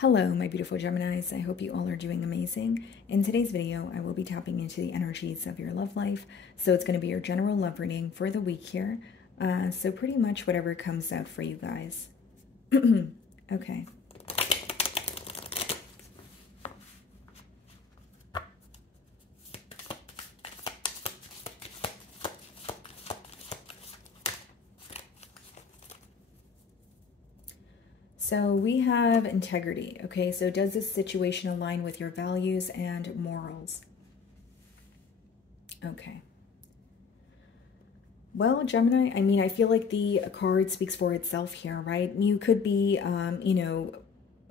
Hello, my beautiful Geminis. I hope you all are doing amazing. In today's video, I will be tapping into the energies of your love life. So it's going to be your general love reading for the week here. So pretty much whatever comes out for you guys. Okay. So we have integrity, okay? So does this situation align with your values and morals? Okay. Well, Gemini, I mean, I feel like the card speaks for itself here, right? You could be,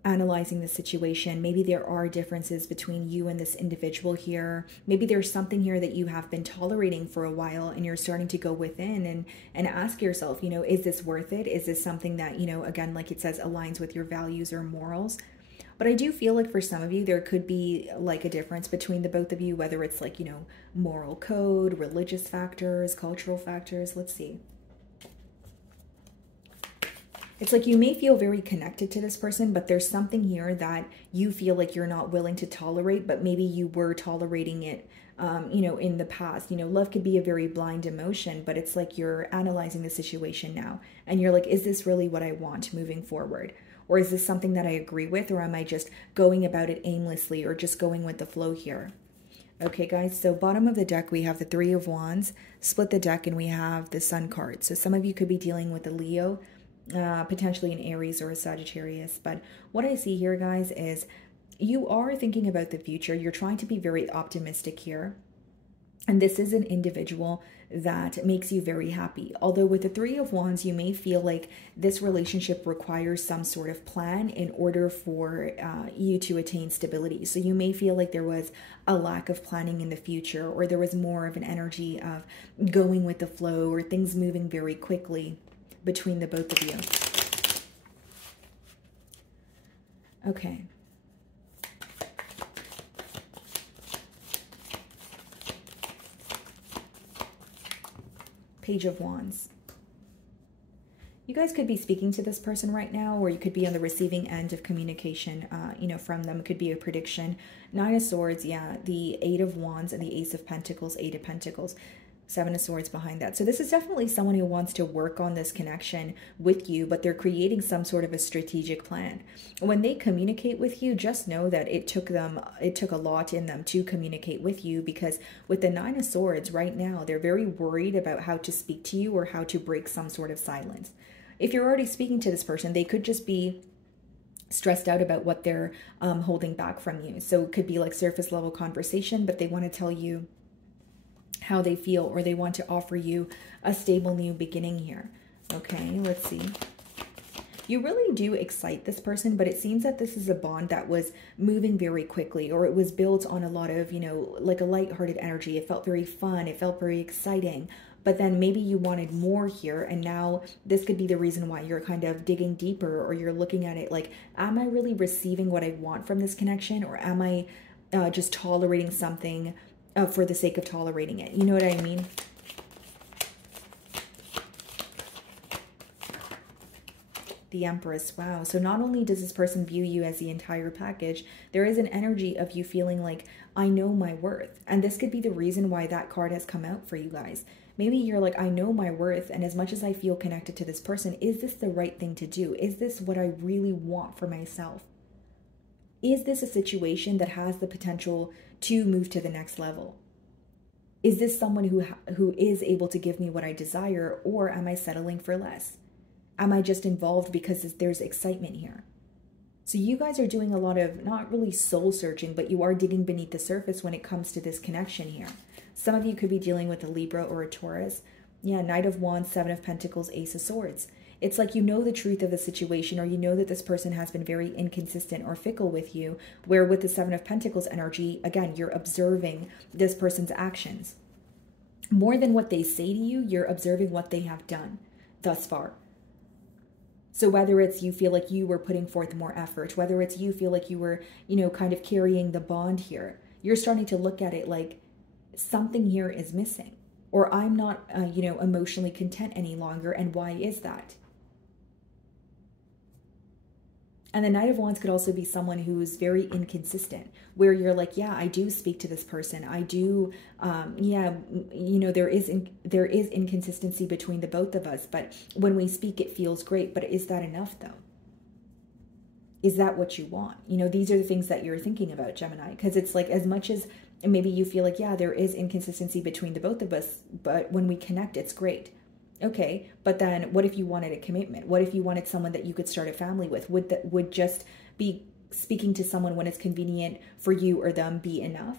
analyzing the situation. Maybe there are differences between you and this individual here. Maybe there's something here that you have been tolerating for a while and you're starting to go within and ask yourself, is this worth it? Is this something that, again, like it says, aligns with your values or morals? But I do feel like for some of you, there could be like a difference between the both of you, whether it's like, moral code, religious factors, cultural factors. Let's see. It's like you may feel very connected to this person, but there's something here that you feel like you're not willing to tolerate, but maybe you were tolerating it, in the past. Love could be a very blind emotion, but it's like you're analyzing the situation now. And you're like, is this really what I want moving forward? Or is this something that I agree with? Or am I just going about it aimlessly or just going with the flow here? Okay, guys, so bottom of the deck, we have the Three of Wands. Split the deck and we have the Sun card. So some of you could be dealing with a Leo, potentially an Aries or a Sagittarius. But what I see here, guys, is you are thinking about the future. You're trying to be very optimistic here. And this is an individual that makes you very happy. Although with the Three of Wands, you may feel like this relationship requires some sort of plan in order for you to attain stability. So you may feel like there was a lack of planning in the future, or there was more of an energy of going with the flow or things moving very quickly between the both of you. Okay. Page of Wands. You guys could be speaking to this person right now, or you could be on the receiving end of communication, from them. It could be a prediction. Nine of Swords, yeah, the Eight of Wands and the Ace of Pentacles, Eight of Pentacles. Seven of Swords behind that. So this is definitely someone who wants to work on this connection with you, but they're creating some sort of a strategic plan. When they communicate with you, just know that it took a lot in them to communicate with you, because with the Nine of Swords right now, they're very worried about how to speak to you or how to break some sort of silence. If you're already speaking to this person, they could just be stressed out about what they're holding back from you. So it could be like surface level conversation, but they want to tell you how they feel, or they want to offer you a stable new beginning here. Okay, let's see. You really do excite this person, but it seems that this is a bond that was moving very quickly, or it was built on a lot of, like a lighthearted energy. It felt very fun. It felt very exciting. But then maybe you wanted more here, and now this could be the reason why you're kind of digging deeper, or you're looking at it like, am I really receiving what I want from this connection, or am I just tolerating something for the sake of tolerating it? You know what I mean? The Empress. Wow. So not only does this person view you as the entire package, there is an energy of you feeling like, I know my worth. And this could be the reason why that card has come out for you guys. Maybe you're like, I know my worth, and as much as I feel connected to this person, is this the right thing to do? Is this what I really want for myself? Is this a situation that has the potential to move to the next level? Is this someone who is able to give me what I desire, or am I settling for less? Am I just involved because there's excitement here? So you guys are doing a lot of, not really soul searching, but you are digging beneath the surface when it comes to this connection here. Some of you could be dealing with a Libra or a Taurus. Yeah, Knight of Wands, Seven of Pentacles, Ace of Swords. It's like you know the truth of the situation, or you know that this person has been very inconsistent or fickle with you, where with the Seven of Pentacles energy, again, you're observing this person's actions. More than what they say to you, you're observing what they have done thus far. So whether it's you feel like you were putting forth more effort, whether it's you feel like you were, kind of carrying the bond here, you're starting to look at it like something here is missing, or I'm not, emotionally content any longer. And why is that? And the Knight of Wands could also be someone who's very inconsistent, where you're like, yeah, I do speak to this person. I do, yeah, you know, there is inconsistency between the both of us. But when we speak, it feels great. But is that enough, though? Is that what you want? You know, these are the things that you're thinking about, Gemini, because it's like, as much as maybe you feel like, yeah, there is inconsistency between the both of us, but when we connect, it's great. Okay, but then what if you wanted a commitment? What if you wanted someone that you could start a family with? Would just be speaking to someone when it's convenient for you or them be enough?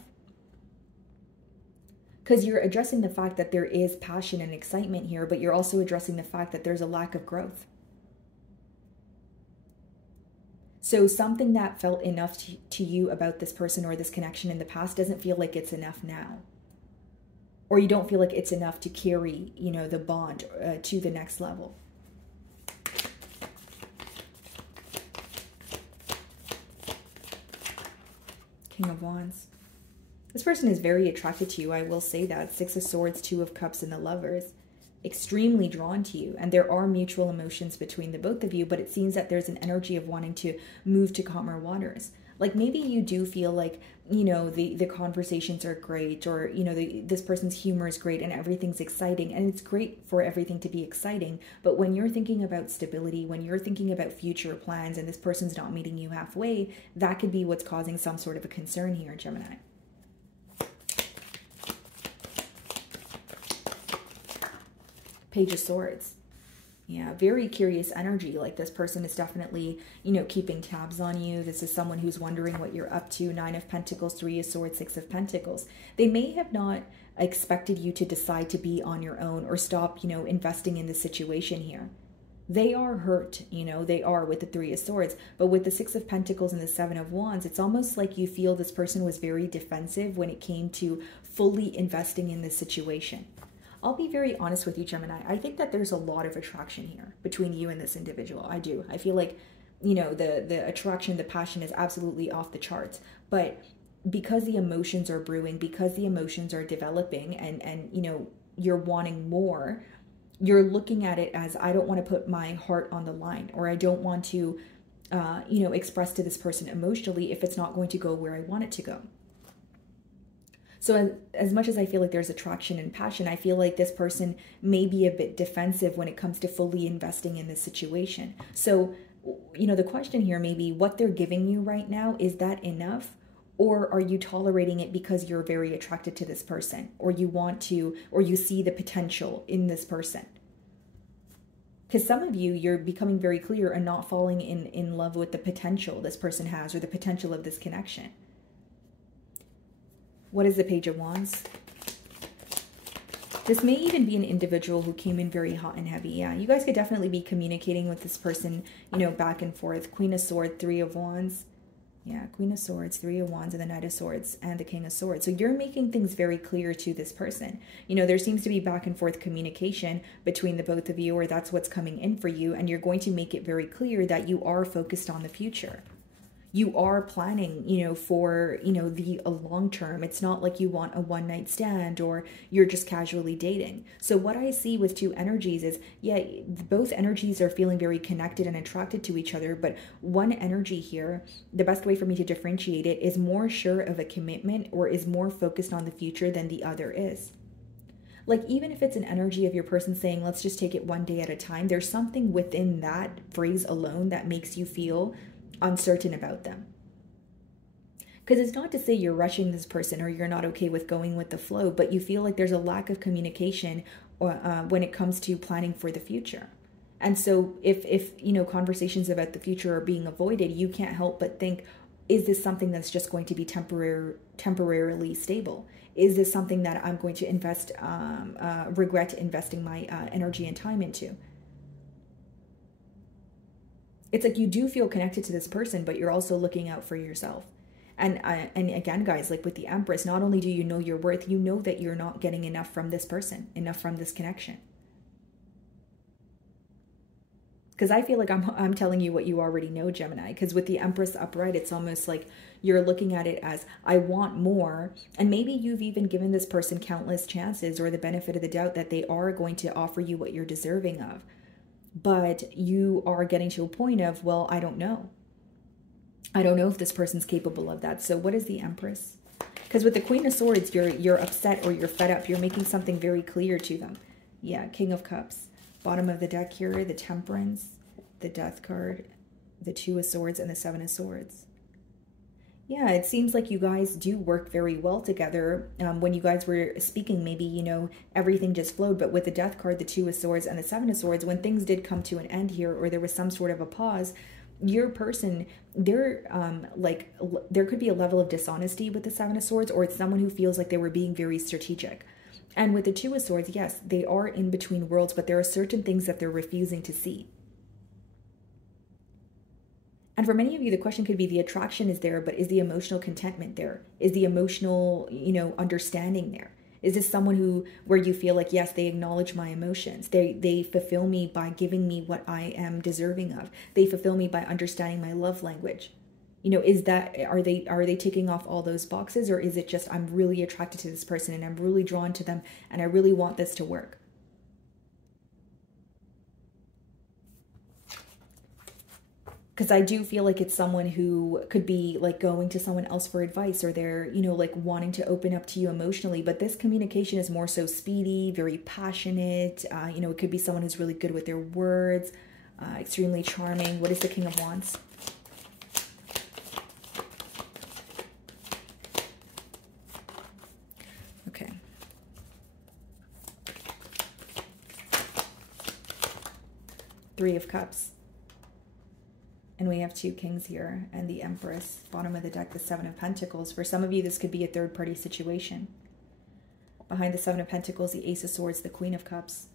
Because you're addressing the fact that there is passion and excitement here, but you're also addressing the fact that there's a lack of growth. So something that felt enough to you about this person or this connection in the past doesn't feel like it's enough now. Or you don't feel like it's enough to carry, you know, the bond to the next level. King of Wands. This person is very attracted to you, I will say that. Six of Swords, Two of Cups, and the Lovers. Extremely drawn to you, and there are mutual emotions between the both of you, but it seems that there's an energy of wanting to move to calmer waters. Like maybe you do feel like, you know, the conversations are great, or, you know, this person's humor is great and everything's exciting, and it's great for everything to be exciting. But when you're thinking about stability, when you're thinking about future plans and this person's not meeting you halfway, that could be what's causing some sort of a concern here, Gemini. Page of Swords. Yeah, very curious energy. Like this person is definitely, you know, keeping tabs on you. This is someone who's wondering what you're up to. Nine of Pentacles, Three of Swords, Six of Pentacles. They may have not expected you to decide to be on your own or stop, you know, investing in the situation here. They are hurt, you know, they are with the Three of Swords. But with the Six of Pentacles and the Seven of Wands, it's almost like you feel this person was very defensive when it came to fully investing in this situation. I'll be very honest with you, Gemini. I think that there's a lot of attraction here between you and this individual. I do. I feel like, you know, the attraction, the passion is absolutely off the charts. But because the emotions are brewing, because the emotions are developing, and you know, you're wanting more, you're looking at it as, I don't want to put my heart on the line, or I don't want to, you know, express to this person emotionally if it's not going to go where I want it to go. So as much as I feel like there's attraction and passion, I feel like this person may be a bit defensive when it comes to fully investing in this situation. So, you know, the question here may be what they're giving you right now, is that enough? Or are you tolerating it because you're very attracted to this person, or you want to, or you see the potential in this person? Because some of you, you're becoming very clear and not falling in love with the potential this person has, or the potential of this connection. What is the Page of Wands? This may even be an individual who came in very hot and heavy. Yeah, you guys could definitely be communicating with this person, you know, back and forth. Queen of Swords, Three of Wands. Yeah, Queen of Swords, Three of Wands, and the Knight of Swords, and the King of Swords. So you're making things very clear to this person. You know, there seems to be back and forth communication between the both of you, or that's what's coming in for you, and you're going to make it very clear that you are focused on the future. You are planning, you know, for, you know, a long term. It's not like you want a one-night stand or you're just casually dating. So what I see with two energies is, yeah, both energies are feeling very connected and attracted to each other. But one energy here, the best way for me to differentiate it, is more sure of a commitment or is more focused on the future than the other is. Like, even if it's an energy of your person saying, let's just take it one day at a time, there's something within that phrase alone that makes you feel uncertain about them. Because it's not to say you're rushing this person or you're not okay with going with the flow, but you feel like there's a lack of communication when it comes to planning for the future. And so if you know, conversations about the future are being avoided, you can't help but think, is this something that's just going to be temporarily stable? Is this something that I'm going to regret investing my energy and time into? It's like you do feel connected to this person, but you're also looking out for yourself. And again, guys, like with the Empress, not only do you know your worth, you know that you're not getting enough from this person, enough from this connection. Because I feel like I'm telling you what you already know, Gemini. Because with the Empress upright, it's almost like you're looking at it as, I want more. And maybe you've even given this person countless chances or the benefit of the doubt that they are going to offer you what you're deserving of. But you are getting to a point of, well, I don't know. I don't know if this person's capable of that. So what is the Empress? Because with the Queen of Swords, you're upset or you're fed up. You're making something very clear to them. Yeah, King of Cups. Bottom of the deck here, the Temperance, the Death card, the Two of Swords, and the Seven of Swords. Yeah, it seems like you guys do work very well together. When you guys were speaking, maybe, you know, everything just flowed. But with the Death card, the Two of Swords, and the Seven of Swords, when things did come to an end here, or there was some sort of a pause, your person, they're like, there could be a level of dishonesty with the Seven of Swords, or it's someone who feels like they were being very strategic. And with the Two of Swords, yes, they are in between worlds, but there are certain things that they're refusing to see. And for many of you, the question could be the attraction is there, but is the emotional contentment there? Is the emotional, you know, understanding there? Is this someone who, where you feel like, yes, they acknowledge my emotions. They fulfill me by giving me what I am deserving of. They fulfill me by understanding my love language. You know, is that, are they ticking off all those boxes, or is it just, I'm really attracted to this person and I'm really drawn to them and I really want this to work? Because I do feel like it's someone who could be like going to someone else for advice, or they're, you know, like wanting to open up to you emotionally. But this communication is more so speedy, very passionate. You know, it could be someone who's really good with their words, extremely charming. What is the King of Wands? Okay. Three of Cups. And we have two kings here and the Empress. Bottom of the deck, the Seven of Pentacles. For some of you, this could be a third-party situation. Behind the Seven of Pentacles, the Ace of Swords, the Queen of Cups.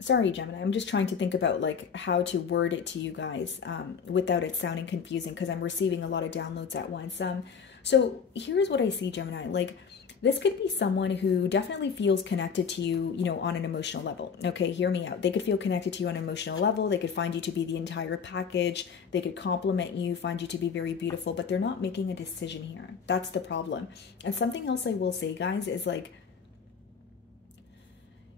Sorry, Gemini, I'm just trying to think about like how to word it to you guys without it sounding confusing, because I'm receiving a lot of downloads at once. So here's what I see, Gemini. Like, this could be someone who definitely feels connected to you, you know, on an emotional level. Okay, hear me out. They could feel connected to you on an emotional level. They could find you to be the entire package. They could compliment you, find you to be very beautiful, but they're not making a decision here. That's the problem. And something else I will say, guys, is like,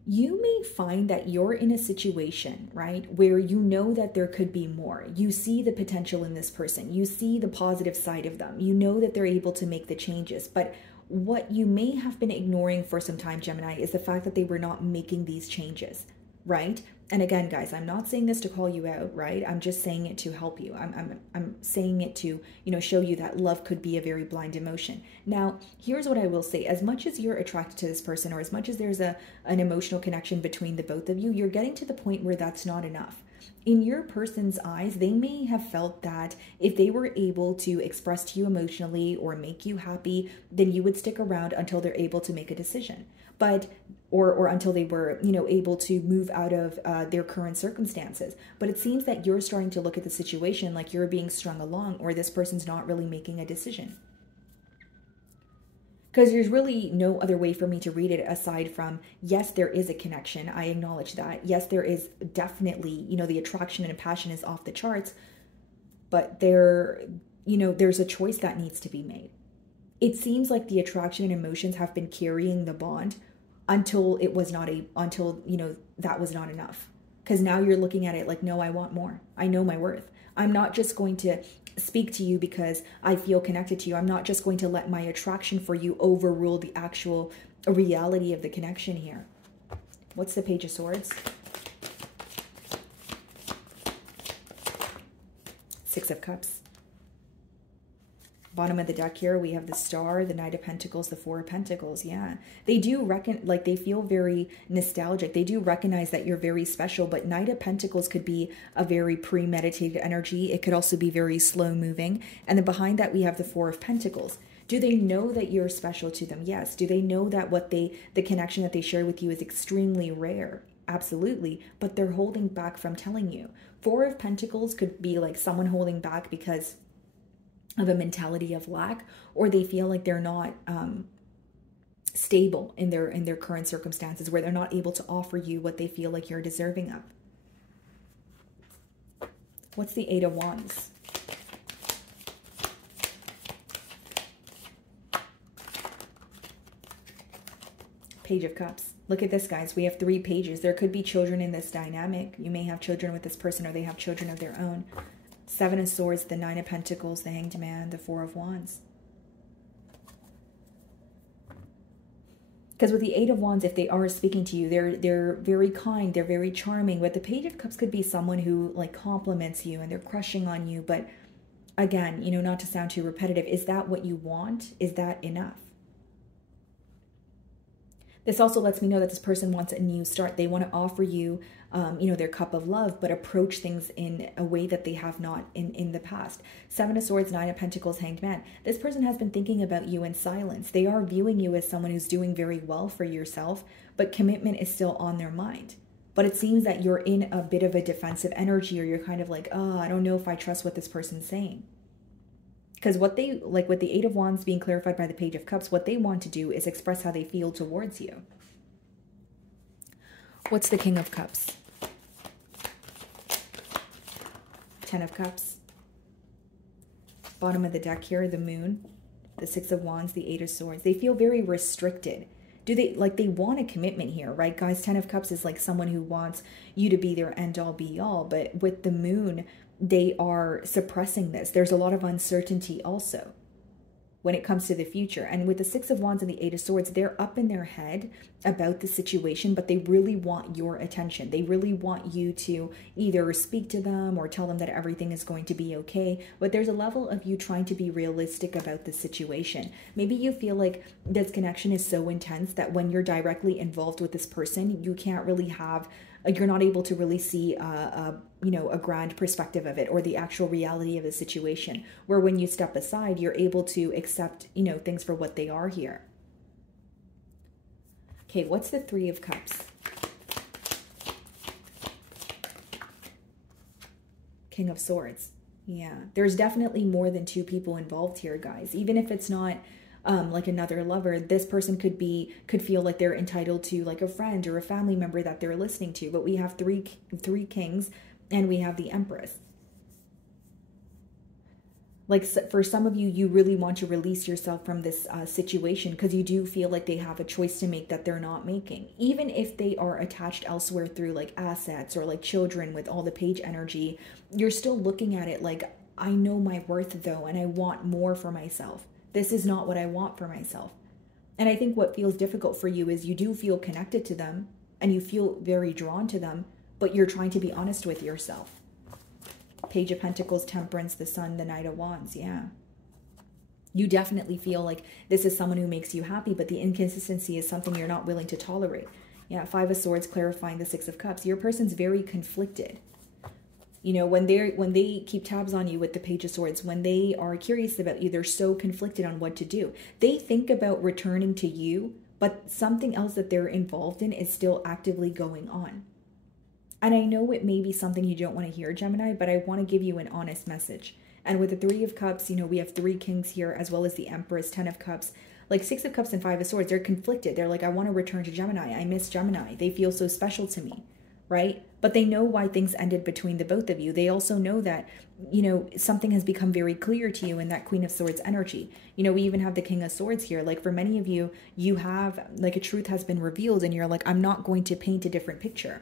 you may find that you're in a situation, right, where you know that there could be more. You see the potential in this person. You see the positive side of them. You know that they're able to make the changes. But what you may have been ignoring for some time, Gemini, is the fact that they were not making these changes, right? And again, guys, I'm not saying this to call you out, right? I'm just saying it to help you. I'm saying it to, you know, show you that love could be a very blind emotion. Now, here's what I will say. As much as you're attracted to this person, or as much as there's an emotional connection between the both of you, you're getting to the point where that's not enough. In your person's eyes, they may have felt that if they were able to express to you emotionally or make you happy, then you would stick around until they're able to make a decision. But or until they were, you know, able to move out of their current circumstances. But it seems that you're starting to look at the situation like you're being strung along, or this person's not really making a decision. Because there's really no other way for me to read it aside from, yes, there is a connection. I acknowledge that. Yes, there is definitely, you know, the attraction and passion is off the charts. But there, you know, there's a choice that needs to be made. It seems like the attraction and emotions have been carrying the bond until it was not until, you know, that was not enough. Because now you're looking at it like, no, I want more. I know my worth. I'm not just going to speak to you because I feel connected to you. I'm not just going to let my attraction for you overrule the actual reality of the connection here. What's the Page of Swords? Six of Cups. Bottom of the deck here, we have the Star, the Knight of Pentacles, the Four of Pentacles. Yeah, they do like they feel very nostalgic. They do recognize that you're very special, but Knight of Pentacles could be a very premeditated energy. It could also be very slow moving. And then behind that, we have the Four of Pentacles. Do they know that you're special to them? Yes. Do they know that the connection that they share with you is extremely rare? Absolutely. But they're holding back from telling you. Four of Pentacles could be like someone holding back because of a mentality of lack, or they feel like they're not stable in their current circumstances, where they're not able to offer you what they feel like you're deserving of. What's the Eight of Wands? Page of Cups. Look at this, guys. We have 3 pages. There could be children in this dynamic. You may have children with this person, or they have children of their own. 7 of Swords, the 9 of Pentacles, the Hanged Man, the 4 of Wands. Because with the 8 of Wands, if they are speaking to you, they're very kind, they're very charming. But the Page of Cups could be someone who like compliments you and they're crushing on you. But again, you know, not to sound too repetitive, is that what you want? Is that enough? This also lets me know that this person wants a new start. They want to offer you, you know, their cup of love, but approach things in a way that they have not in the past. 7 of Swords, 9 of Pentacles, Hanged Man. This person has been thinking about you in silence. They are viewing you as someone who's doing very well for yourself, but commitment is still on their mind. But it seems that you're in a bit of a defensive energy, or you're kind of like, oh, I don't know if I trust what this person's saying. Because what they, like with the 8 of Wands being clarified by the Page of Cups, what they want to do is express how they feel towards you. What's the King of Cups? 10 of Cups. Bottom of the deck here, the Moon, the 6 of Wands, the 8 of Swords. They feel very restricted. Do they, like, they want a commitment here, right, guys? 10 of Cups is like someone who wants you to be their end-all, be-all. But with the Moon, they are suppressing this. There's a lot of uncertainty also when it comes to the future. And with the 6 of Wands and the 8 of Swords, they're up in their head about the situation, but they really want your attention. They really want you to either speak to them or tell them that everything is going to be okay. But there's a level of you trying to be realistic about the situation. Maybe you feel like this connection is so intense that when you're directly involved with this person, you can't really have, you're not able to really see you know, a grand perspective of it, or the actual reality of the situation, where when you step aside, you're able to accept, you know, things for what they are here. Okay, what's the 3 of Cups? King of Swords. Yeah, there's definitely more than 2 people involved here, guys. Even if it's not like another lover, this person could feel like they're entitled to like a friend or a family member that they're listening to. But we have three kings, and we have the Empress. Like, for some of you, you really want to release yourself from this situation, because you do feel like they have a choice to make that they're not making. Even if they are attached elsewhere through like assets or like children with all the Page energy, you're still looking at it like, I know my worth though, and I want more for myself. This is not what I want for myself. And I think what feels difficult for you is you do feel connected to them and you feel very drawn to them, but you're trying to be honest with yourself. Page of Pentacles, Temperance, the Sun, the Knight of Wands. Yeah. You definitely feel like this is someone who makes you happy, but the inconsistency is something you're not willing to tolerate. Yeah. 5 of Swords, clarifying the 6 of Cups. Your person's very conflicted. You know, when they keep tabs on you with the Page of Swords, when they are curious about you, they're so conflicted on what to do. They think about returning to you, but something else that they're involved in is still actively going on. And I know it may be something you don't want to hear, Gemini, but I want to give you an honest message. And with the 3 of Cups, you know, we have 3 kings here, as well as the Empress, 10 of Cups. Like 6 of Cups and 5 of Swords, they're conflicted. They're like, I want to return to Gemini. I miss Gemini. They feel so special to me, right? But they know why things ended between the both of you. They also know that, you know, something has become very clear to you in that Queen of Swords energy. You know, we even have the King of Swords here. Like, for many of you, you have, like, a truth has been revealed, and you're like, I'm not going to paint a different picture.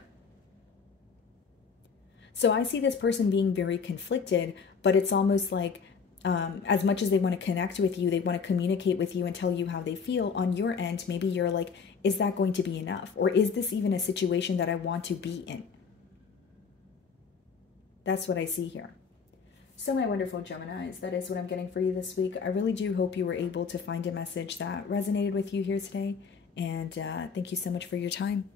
So I see this person being very conflicted, but it's almost like, as much as they want to connect with you, they want to communicate with you and tell you how they feel, on your end, maybe you're like, is that going to be enough? Or is this even a situation that I want to be in? That's what I see here. So my wonderful Geminis, that is what I'm getting for you this week. I really do hope you were able to find a message that resonated with you here today. And thank you so much for your time.